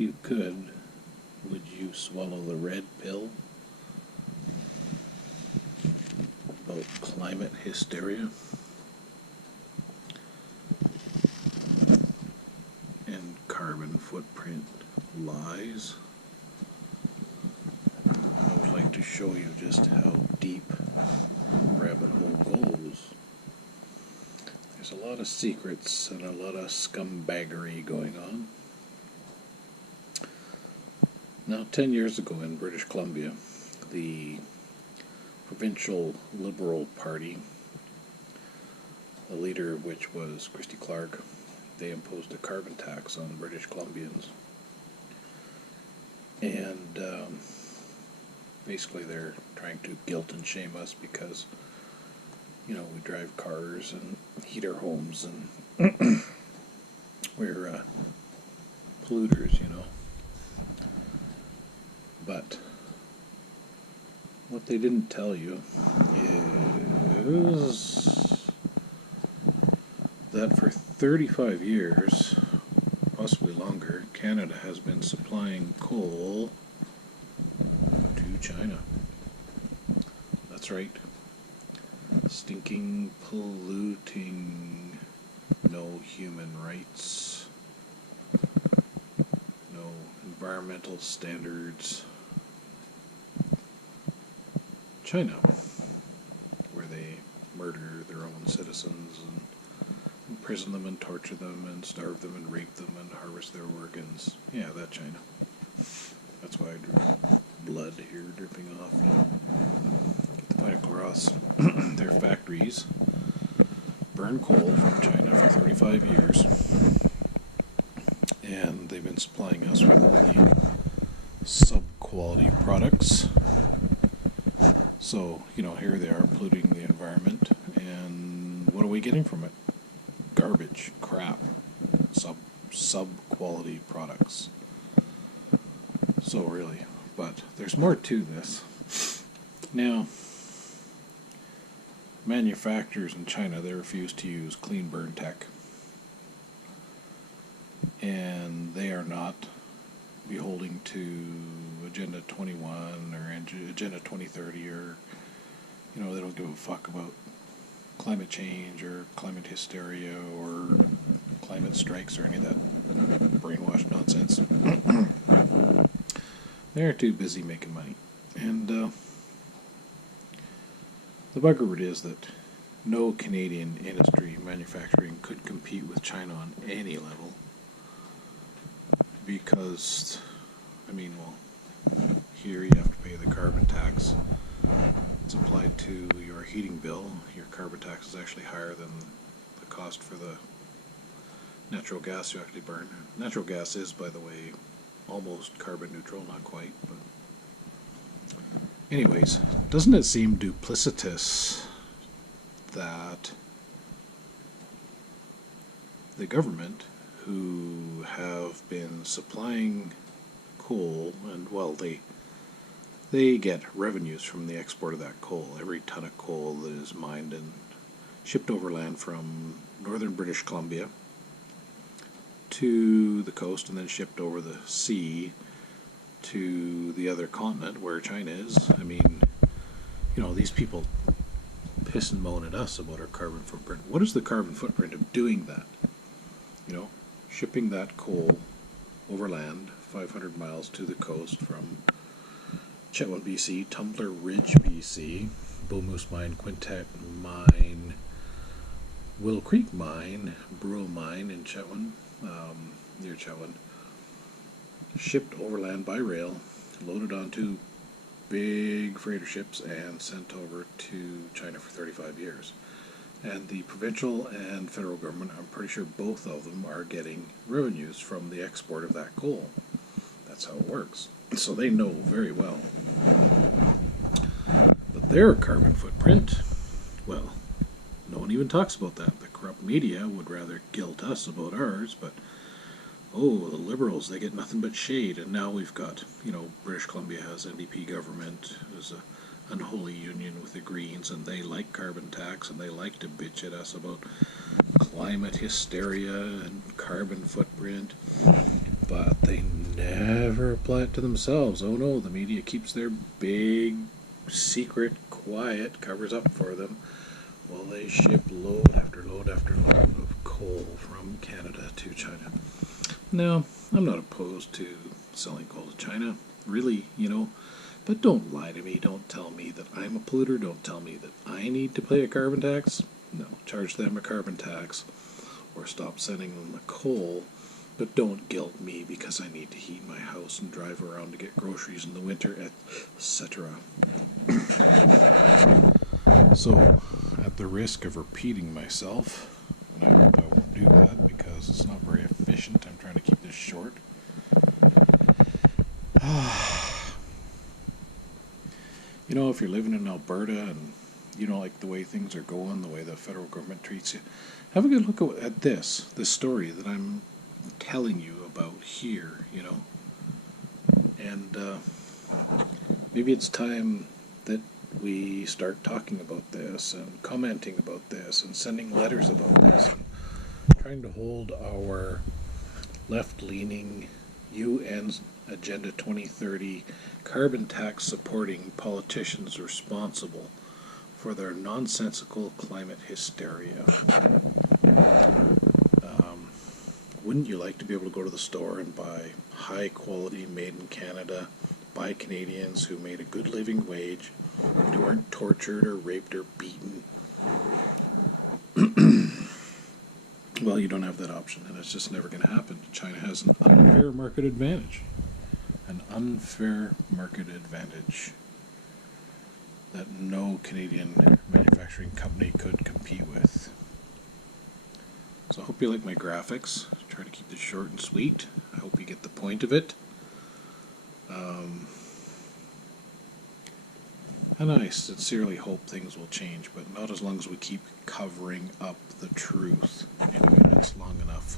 If you could, would you swallow the red pill about climate hysteria and carbon footprint lies? I would like to show you just how deep the rabbit hole goes. There's a lot of secrets and a lot of scumbaggery going on. Now, 10 years ago in British Columbia, the provincial Liberal Party, the leader of which was Christy Clark, they imposed a carbon tax on British Columbians. And basically they're trying to guilt and shame us because, we drive cars and heat our homes and we're polluters, But what they didn't tell you is that for 35 years, possibly longer, Canada has been supplying coal to China. That's right. Stinking, polluting, no human rights, no environmental standards. China, where they murder their own citizens and imprison them and torture them and starve them and rape them and harvest their organs. Yeah, that China. That's why I drew blood here dripping off. Get the point across. Their factories burn coal from China for 35 years, and they've been supplying us with all the sub-quality products. So, here they are polluting the environment, and what are we getting from it? Garbage, crap, sub-quality products. So really, but there's more to this. Now, manufacturers in China, they refuse to use clean burn tech, and they are not beholding to Agenda 21 or Agenda 2030 or, they don't give a fuck about climate change or climate hysteria or climate strikes or any of that brainwashed nonsense. They're too busy making money. And the bugger it is that no Canadian industry manufacturing could compete with China on any level because, here you have to pay the carbon tax. It's applied to your heating bill. Your carbon tax is actually higher than the cost for the natural gas you actually burn. Natural gas is, by the way, almost carbon neutral, not quite, but anyways, doesn't it seem duplicitous that the government, who have been supplying coal, and they get revenues from the export of that coal. Every ton of coal that is mined and shipped overland from northern British Columbia to the coast and then shipped over the sea to the other continent where China is. These people piss and moan at us about our carbon footprint. What is the carbon footprint of doing that? Shipping that coal overland 500 miles to the coast from Chetwynd, BC, Tumbler Ridge, BC, Bull Moose Mine, Quintet Mine, Willow Creek Mine, Brule Mine in Chetwynd, near Chetwynd, shipped overland by rail, loaded onto big freighter ships, and sent over to China for 35 years. And the provincial and federal government, I'm pretty sure both of them are getting revenues from the export of that coal. That's how it works. So they know very well. But their carbon footprint, well, no one even talks about that. The corrupt media would rather guilt us about ours, but the Liberals, they get nothing but shade. And now we've got, British Columbia has NDP government, there's a unholy union with the Greens, and they like carbon tax, and they like to bitch at us about climate hysteria and carbon footprint. but they never apply it to themselves. Oh no, the media keeps their big secret quiet, covers up for them, while they ship load after load after load of coal from Canada to China. Now, I'm not opposed to selling coal to China, really, but don't lie to me. Don't tell me that I'm a polluter. Don't tell me that I need to pay a carbon tax. No, charge them a carbon tax or stop sending them the coal, but don't guilt me because I need to heat my house and drive around to get groceries in the winter, etc. So, at the risk of repeating myself, and I hope I won't do that because it's not very efficient, I'm trying to keep this short. If you're living in Alberta and you don't like the way things are going, the way the federal government treats you, have a good look at this story that I'm telling you about here, And maybe it's time that we start talking about this and commenting about this and sending letters about this and trying to hold our left-leaning UN Agenda 2030 carbon tax supporting politicians responsible for their nonsensical climate hysteria. Wouldn't you like to be able to go to the store and buy high quality, made in Canada, by Canadians who made a good living wage, who aren't tortured or raped or beaten? Well, you don't have that option, and it's just never going to happen. China has an unfair market advantage. An unfair market advantage that no Canadian manufacturing company could compete with. So I hope you like my graphics. I try to keep this short and sweet. I hope you get the point of it. And I sincerely hope things will change, but not as long as we keep covering up the truth. Anyway, that's long enough.